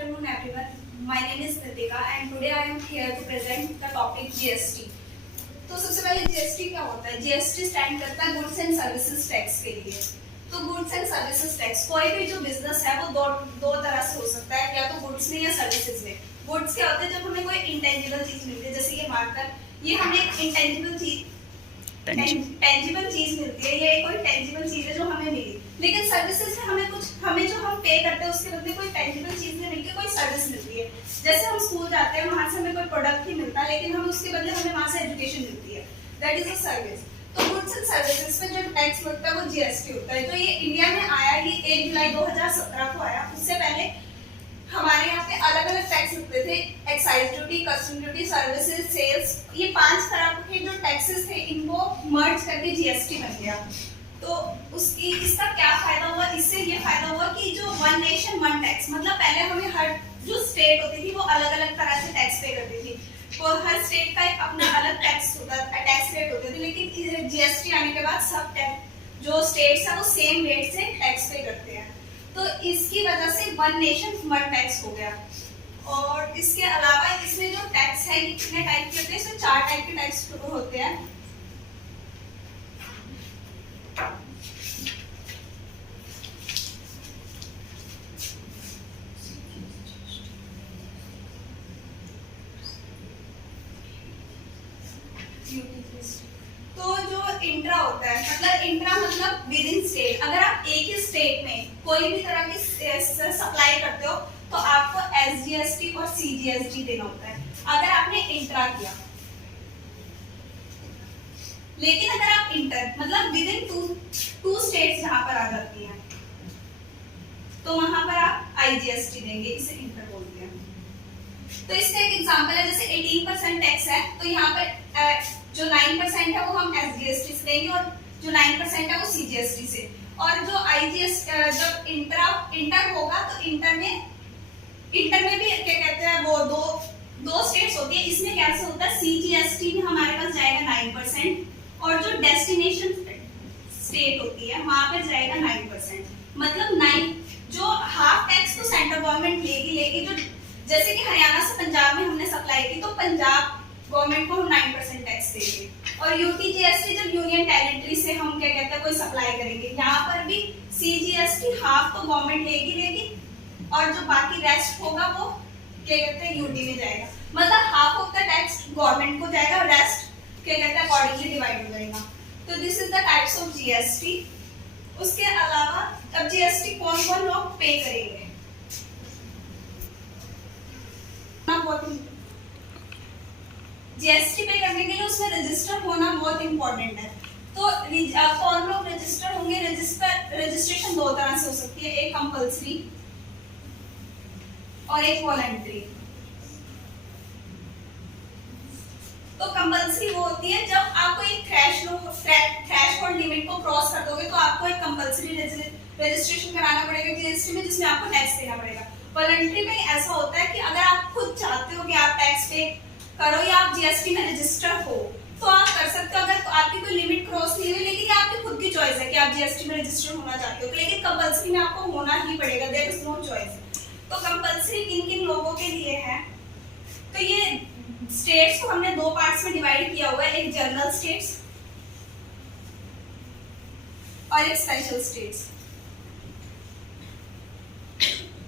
afternoon everyone. My name is Nitika and today I am here to present the topic GST. तो सबसे पहले GST क्या होता है? GST स्टैंड करता है गुड्स एंड सर्विसेज टैक्स के लिए। तो गुड्स एंड सर्विसेज टैक्स कोई भी जो बिजनेस है वो दो तरह से हो सकता है, या तो गुड्स में या सर्विसेज में। गुड्स क्या होता है? जब हमें कोई इंटेंजिबल चीज मिलती है, जैसे ये मार्कर, ये हमें एक इंटेंजिबल चीज टेंजिबल चीज मिलती है, ये कोई टेंजिबल चीज है जो हमें मिली। लेकिन सर्विसेज में हमें जो हम पे करते हैं उसके बदले कोई टेंजिबल चीज नहीं मिलती, कोई सर्विस मिलती है। जैसे हम स्कूल जाते हैं, वहां से हमें कोई प्रोडक्ट ही मिलता है, लेकिन हमें उसके बदले हमें वहां से एजुकेशन मिलती है, दैट इज अ सर्विस। तो गुड्स एंड सर्विसेज पे जो टैक्स लगता है वो जीएसटी होता है। तो ये इंडिया में आया ही 1 जुलाई 2017 को आया। उससे पहले हमारे यहाँ पे अलग अलग टैक्स लगते थे, excise duty, custom duty, services, sales, ये 5 तरह के जो टैक्सेस थे इनको मर्ज करके जीएसटी बन गया। तो इसका क्या फायदा हुआ? इससे ये फायदा हुआ कि जो वन नेशन वन टैक्स, मतलब पहले हमें हर जो स्टेट होती थी वो अलग अलग तरह से टैक्स पे करती थी, तो हर स्टेट का एक अपना अलग टैक्स रेट होते थे। लेकिन जीएसटी आने के बाद सब टैक्स जो स्टेट्स है वो सेम रेट से टैक्स पे करते हैं, तो इसकी वजह से वन नेशन वन टैक्स हो गया। और इसके अलावा इसमें जो टैक्स है कितने टाइप के होते हैं? इसमें 4 टाइप के टैक्स होते हैं। तो जो इंट्रा होता है, मतलब इंट्रा मतलब विद इन स्टेट। अगर आप एक ही स्टेट में कोई भी तरह की सप्लाई करते हो तो आपको एसजीएसटी और सीजीएसटी देना होता है, अगर आपने इंट्रा किया। लेकिन अगर आप इंटर मतलब विद इन टू स्टेट्स जहां पर आ जाती हैं तो वहां पर आप आईजीएसटी देंगे, इसे इंटर बोलते हैं। तो इसका एक एग्जांपल है, जैसे 18% टैक्स है, तो यहाँ पर जो 9% है वो हम एसजीएसटी से देंगे और जो 9% है वो सीजीएसटी से। और जो आईजीएस जब इंटर होगा तो इंटर में भी क्या कहते हैं, वो दो स्टेट्स होती है। इसमें कैसे होता है? सीजीएसटी में हमारे पास जाएगा 9% और जो डेस्टिनेशन स्टेट होती है वहां पर जाएगा 9%। मतलब 9 जो हाफ टैक्स तो सेंट्रल गवर्नमेंट लेगी जो जैसे कि हरियाणा से पंजाब में हमने सप्लाई की तो पंजाब गवर्नमेंट को हम 9% टैक्स देंगे। और यूटीजीएसटी जब यूनियन टेरिटरी से हम क्या कहते हैं कोई सप्लाई करेंगे, यहाँ पर भी सीजीएसटी हाफ तो गवर्नमेंट लेगी और जो बाकी रेस्ट होगा वो क्या कहते हैं यूटी में जाएगा। मतलब half of the tax government को जाएगा और रेस्ट क्या कहते हैं अकॉर्डिंगली डिवाइड हो जाएगा। तो this is the types of GST. उसके अलावा अब जीएसटी कौन कौन लोग पे करेंगे? जीएसटी पे करने के लिए उसमें रजिस्टर होना बहुत इंपॉर्टेंट है। तो कौन लोग रजिस्टर होंगे? रजिस्ट्रेशन 2 तरह से हो सकती है, एक कंपल्सरी और एक वॉलंटरी। तो कंपल्सरी वो होती है जब आपको एक थ्रेशोल्ड लिमिट को क्रॉस कर दोगे तो आपको एक कंपल्सरी रजिस्ट्रेशन कराना पड़ेगा जीएसटी में, जिसमें आपको टैक्स देना पड़ेगा। वॉलंटरी में ऐसा होता है कि अगर आप खुद चाहते हो कि आप टैक्स पे करो या आप जीएसटी में रजिस्टर हो तो आप कर सकते हो, अगर आपकी कोई लिमिट क्रॉस नहीं हुई। लेकिन ये आपकी खुद की चॉइस है कि आप जीएसटी में रजिस्टर होना चाहते हो, लेकिन कंपल्सरी में आपको होना ही पड़ेगा, देयर इज नो चॉइस। तो कंपल्सरी किन किन लोगों के लिए है? तो ये स्टेट्स को हमने 2 पार्ट्स में डिवाइड किया हुआ है, एक जनरल स्टेट्स और एक स्पेशल स्टेट्स।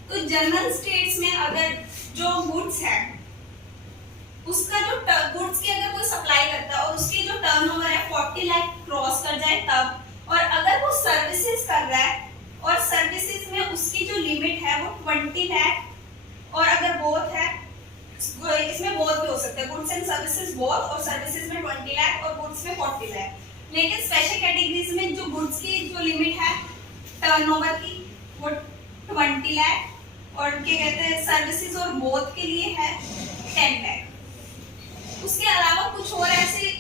तो जनरल स्टेट्स में अगर जो गुड्स है उसका जो गुड्स की अगर कोई सप्लाई करता है और उसकी जो टर्नओवर है 40 लाख क्रॉस कर जाए तब, और अगर वो सर्विसेज कर रहा है और सर्विसेज में उसकी जो लिमिट है वो 20 लाख और अगर बोथ है, इसमें बोथ भी हो सकता है, गुड्स एंड सर्विसेज बोथ, और सर्विसेज में 20 लाख और गुड्स में 40 लाख। लेकिन स्पेशल कैटेगरीज में जो गुड्स की जो लिमिट है टर्नओवर की वो 20 लाख और क्या कहते हैं सर्विसेज और बोथ के लिए है 10 लाख। उसके अलावा कुछ और ऐसे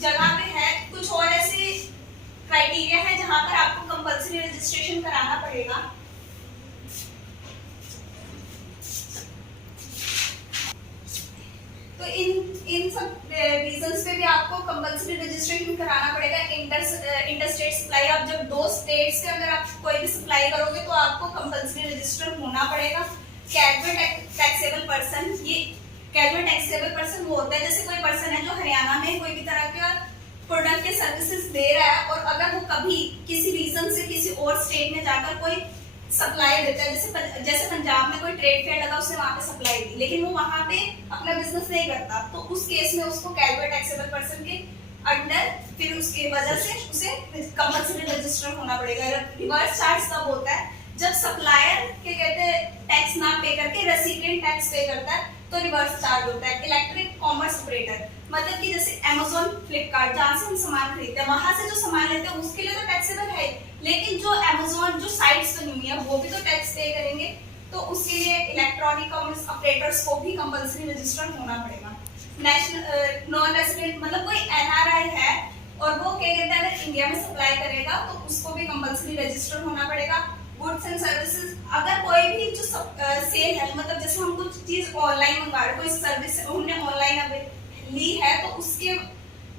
जगह पे है, कुछ और ऐसे क्राइटेरिया है जहां पर आपको कंपल्सरी रजिस्ट्रेशन कराना पड़ेगा। तो इन सब रीजंस पे भी आपको कंपल्सरी रजिस्ट्रेशन कराना पड़ेगा। इंटर स्टेट सप्लाई, आप जब 2 स्टेट्स से अगर आप कोई भी सप्लाई करोगे तो आपको कंपल्सरी रजिस्टर होना पड़ेगा। कैजुअल टैक्सेबल पर्सन, ये कैजुअल टैक्सेबल पर्सन वो होता है जैसे कोई पर्सन है जो हरियाणा में कोई भी तरह का प्रोडक्ट के सर्विसेज दे रहा है और अगर वो कभी किसी रीजन से किसी और स्टेट में जाकर कोई सप्लाई देता है, जैसे पंजाब में कोई ट्रेड फेयर लगा उसने वहां पे सप्लाई दी लेकिन वो वहां पे अपना बिजनेस नहीं करता, तो उस केस में उसको कैजुअल टैक्सेबल पर्सन के अंडर फिर उसकी वजह से उसे कंपल्सरी रजिस्टर होना पड़ेगा। रिवर्स चार्ज तब होता है जब सप्लायर के कहते हैं टैक्स ना पे करके रेसिपिएंट टैक्स पे करता है तो रिवर्स चार्ज होता है। इलेक्ट्रिक कॉमर्स ऑपरेटर मतलब कि जैसे अमेज़न, फ्लिपकार्ट जहां से हम सामान खरीदते हैं वहां से जो सामान लेते हैं उसके लिए तो टैक्सेबल है, लेकिन जो अमेज़न जो साइट्स बनी हुई है वो भी तो टैक्स पे करेंगे, तो उसके लिए इलेक्ट्रॉनिक कॉमर्स ऑपरेटर्स को भी कंपल्सरी रजिस्टर होना पड़ेगा। नेशनल नॉन रेजिडेंट मतलब कोई एनआरआई है और वो क्या कहते हैं अगर इंडिया में सप्लाई करेगा तो उसको भी कंपल्सरी रजिस्टर होना पड़ेगा। गुड्स एंड सर्विसेज अगर कोई भी जो सेल है मतलब जैसे हम कुछ चीज ऑनलाइन मंगा रहे कोई सर्विस हमने ऑनलाइन ली है तो उसके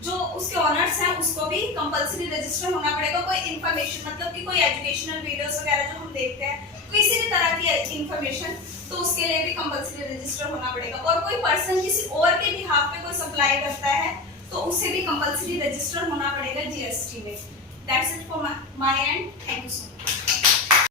जो उसके ऑनर्स हैं उसको भी कंपल्सरी रजिस्टर होना पड़ेगा। कोई इन्फॉर्मेशन मतलब कि कोई एजुकेशनल वीडियोस वगैरह जो हम देखते हैं किसी भी तरह की इन्फॉर्मेशन तो उसके लिए भी कंपल्सरी रजिस्टर होना पड़ेगा। और कोई पर्सन किसी और के बिहाफ पे कोई सप्लाई करता है तो उसे भी कंपल्सरी रजिस्टर होना पड़ेगा जीएसटी में। That's it for my and, thank you so much.